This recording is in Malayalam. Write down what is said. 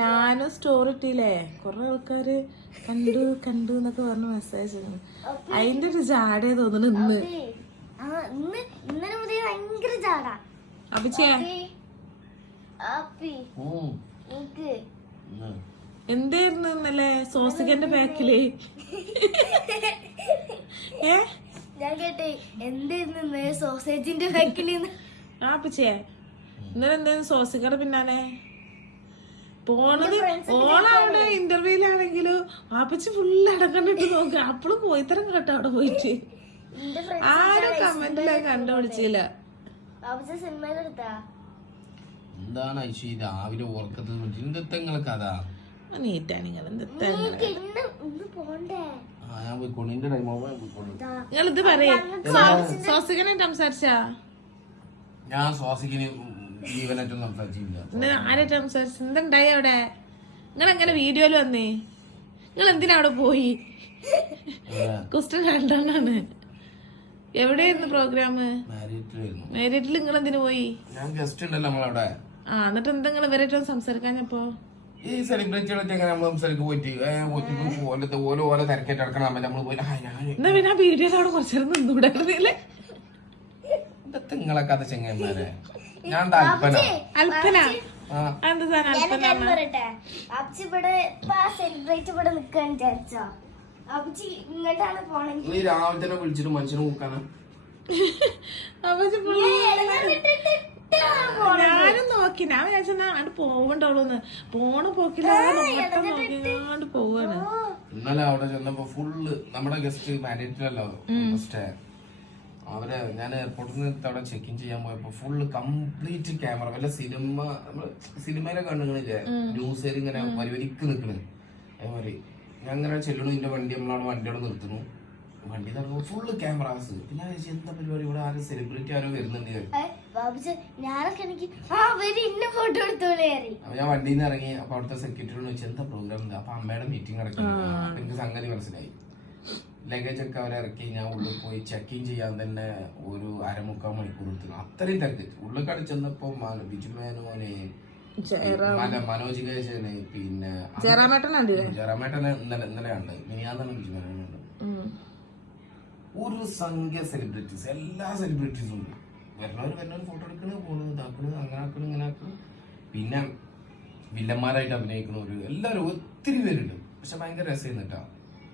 ഞാനും സ്റ്റോറി ഇട്ടില്ലേ, കൊറേ ആൾക്കാര് കണ്ടു കണ്ടു എന്നൊക്കെ പറഞ്ഞ് മെസ്സേജ് അതിന്റെ ഒരു ജാടേ തോന്നുന്നു ഇന്ന്. അപ്പച്ചേ എന്തായിരുന്നു ഇന്നലെ സോസികന്റെ ബാക്കില്? ഞാൻ കേട്ടെ എന്തായിരുന്നു സോസേജിന്റെ ബാക്കില്? അപ്പച്ചേ ഇന്നലെ എന്തായിരുന്നു സോസികയുടെ പിന്നാലെ പോണത്? ഓളവിടെ ഇന്റർവ്യൂലാണെങ്കിലും ആപ്പച്ചി ഫുള്ള് അടക്കണ്ടിട്ട് നോക്കുക. അപ്പളും പോയിത്തരം കേട്ടോ അവിടെ പോയിട്ട്. ആരും കമന്റിലെ കണ്ടുപിടിച്ചില്ല. എന്താണ് ഐശ്വര്യ രാവിലെ ഓർക്കത്തെ കഥ? നീറ്റാണ് നിങ്ങളിത് പറയേ. സ്വാസികനെ സംസാരിച്ചാ? ഞാൻ സ്വാസിക്കിന് ജീവനായിട്ടും സംസാരിച്ചില്ല. ആരായിട്ട് സംസാരിച്ചു? എന്തുണ്ടായി അവിടെ? നിങ്ങളെങ്ങനെ വീഡിയോയില് വന്നേ? നിങ്ങൾ എന്തിനാ അവിടെ പോയി? ക്വസ്റ്റ്യൻ രണ്ടെണ്ണാണ്. എവിടെയായിരുന്നു പ്രോഗ്രാം? മാരിയറ്റിൽ നിങ്ങൾ എന്തിനു പോയി? എന്നിട്ട് എന്താ നിങ്ങൾ ഇവരായിട്ട് സംസാരിക്കാഞ്ഞപ്പോ? ഈ സെലിബ്രിറ്റികളൊക്കെ എങ്ങനെ നമ്മൾ സംസാരിക്കാൻ പോയിട്ട് ഓരോ തിരക്കേറ്റ് നടക്കണം. എന്നാ പിന്നെ ആ വീഡിയോയിൽ അവിടെ കുറച്ചേരം നിന്നുകൂടായിരുന്നില്ലേ? നിങ്ങളെ കഥ ചെങ്ങന്മാരെ. ഞാൻ അൽപ്പന നീ രാവിലെ തന്നെ വിളിച്ചിട്ട് മനുഷ്യനെ നോക്കാനാ? ഞാനും നോക്കി. ഞാൻ വിചാരിച്ചാ അങ്ങോട്ട് പോവണ്ടോളൂന്ന്. പോണ പോക്കില്ലാണ്ട് പോവാണ്. ഇന്നലെ അവിടെ ചെന്നപ്പോ ഫുള്ള് നമ്മുടെ ഗസ്റ്റ് മാരിയറ്റിലല്ലോ ഫസ്റ്റ്. അവരെ ഞാൻ എയർപോർട്ടിൽ നിന്ന് അവിടെ ചെക്ക് ഇൻ ചെയ്യാൻ പോയപ്പോ ഫുള്ള് കംപ്ലീറ്റ് ക്യാമറ. വല്ല സിനിമയിലെ കണ്ണുകളില്ലേ, ന്യൂസുകാർ ഇങ്ങനെ വരിവരിക്ക് നിക്കണ്. അതേമാതിരി ഞാൻ ഇങ്ങനെ ചെല്ലണു. ഇതിന്റെ വണ്ടി നമ്മളവിടെ വണ്ടിയോടെ നിർത്തുന്നു. വണ്ടി നടക്കുമ്പോ ഫുള്ള് ക്യാമറാസ്. പിന്നെ എന്താ പരിപാടി ഇവിടെ? ആരും സെലിബ്രിറ്റി ആരോ വരുന്നുണ്ട്. അപ്പൊ ഞാൻ വണ്ടിയിൽ നിന്ന് ഇറങ്ങി. അപ്പൊ അവിടുത്തെ സെക്യൂരിറ്റിയോട് ചോദിച്ചു എന്താ പ്രോഗ്രാം എന്താ? അപ്പൊ അമ്മയുടെ മീറ്റിംഗ് നടക്കുന്നു. അപ്പൊ എനിക്ക് സംഗതി മനസ്സിലായി. ലഗേജ് ഒക്കെ അവരെ ഇറക്കി ഞാൻ ഉള്ളിൽ പോയി ചെക്ക് ഇൻ ചെയ്യാൻ തന്നെ ഒരു 1.25 മണിക്കൂർ എടുത്തു. അത്രയും തിരക്ക്. ഉള്ളിൽ കടി ചെന്നപ്പോ ബിജുമേനോനെ, മനോജ് കേശന്, പിന്നെ ജയറാമേട്ടനെ ഇന്നലെ കണ്ട്. മിനിയാന്നാണ് ബിജുമേനോനെ കണ്ടത്. ഒരു സംഖ്യ സെലിബ്രിറ്റീസ്, എല്ലാ സെലിബ്രിറ്റീസും ഉണ്ട്. വരുന്നവർ ഫോട്ടോ എടുക്കണ്, പോണു, ഇതാക്കണ്, അങ്ങനെ ആക്കണ്, ഇങ്ങനെ ആക്കണ്. പിന്നെ വില്ലന്മാരായിട്ട് അഭിനയിക്കണവര് എല്ലാവരും ഒത്തിരി പേരുണ്ട്. പക്ഷെ ഭയങ്കര രസമായിരുന്നു കേട്ടോ.